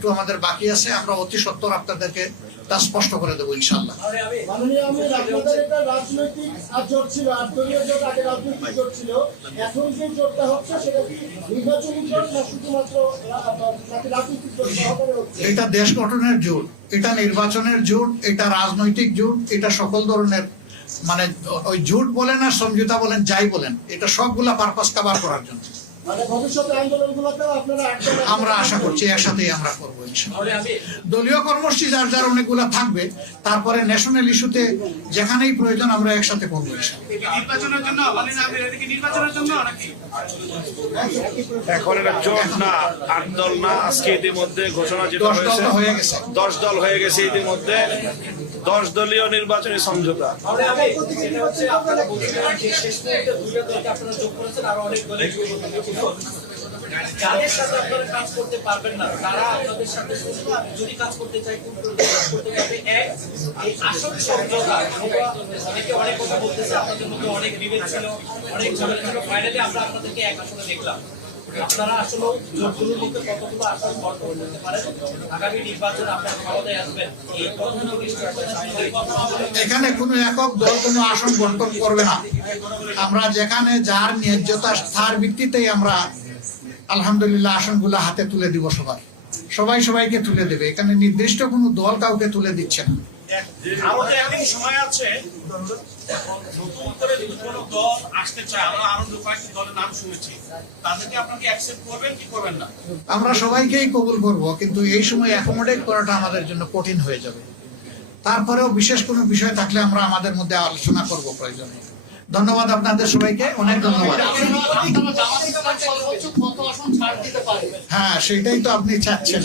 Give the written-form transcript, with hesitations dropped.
একটু আমাদের বাকি আছে, আমরা অতি সত্বর আপনাদেরকে তা স্পষ্ট করে দেবো ইনশাআল্লাহ। এটা দেশ গঠনের জোট, এটা নির্বাচনের জোট, এটা রাজনৈতিক জোট, এটা সকল ধরনের মানে ওই জোট বলেন আর সমঝোতা বলেন যাই বলেন, এটা সবগুলা পারপাস কভার করার জন্য আমরা আশা করছি একসাথেই আমরা করবো ইনশাআল্লাহ। দলীয় কর্মসূচি যার যার অনেকগুলা থাকবে, তারপরে ন্যাশনাল ইস্যুতে যেখানেই প্রয়োজন আমরা একসাথে করবো এখন এটা জোট না, 8 দল না, আজকে ইতিমধ্যে ঘোষণা যেটা হয়ে গেছে 10 দল হয়ে গেছে ইতিমধ্যে, 10 দলীয় নির্বাচনী সমঝোতা। যাদের সাথে আপনারা কাজ করতে পারবেন না, তারা আপনাদের সাথে যদি কাজ করতে চায় করতে পারবে। এই আসল সমঝোতা, অনেকে অনেক কথা বলতেছে, আপনাদের মধ্যে অনেক বিভেদ ছিল, অনেক ঝামেলা ছিল, ফাইনালি আমরা আপনাদেরকে এক আসলে দেখলাম। আপনারা আসলে জোটগুলোর মধ্যে কতগুলো আসল গল্প করতে পারেন, আগামী নির্বাচনে আপনারা ক্ষমতায় আসবেন। এই এখানে কোনো একক দল কোনো আসন বন্টন করবে না। আমরা যেখানে যার ন্যায্যতা তার ভিত্তিতেই আমরা আলহামদুলিল্লাহ আসনগুলো হাতে তুলে দিব। সবাই সবাইকে তুলে দেবে। এখানে নির্দিষ্ট কোনো দল কাউকে তুলে দিচ্ছে না। আমাদের এখন সময় আছে, নতুন করে কোনো দল আসতে চায়, আমরা আরো কয়েকটি দলের নাম শুনেছি, তাদেরকে আপনাকে অ্যাকসেপ্ট করবেন কি করবেন না? আমরা সবাইকেই কবুল করব, কিন্তু এই সময় অ্যাকোমোডেট করাটা আমাদের জন্য কঠিন হয়ে যাবে। তারপরেও বিশেষ কোনো বিষয় থাকলে আমরা আমাদের মধ্যে আলোচনা করব প্রয়োজনে। ধন্যবাদ আপনাদের সবাইকে, অনেক ধন্যবাদ। হ্যাঁ, সেটাই তো আপনি চাচ্ছেন।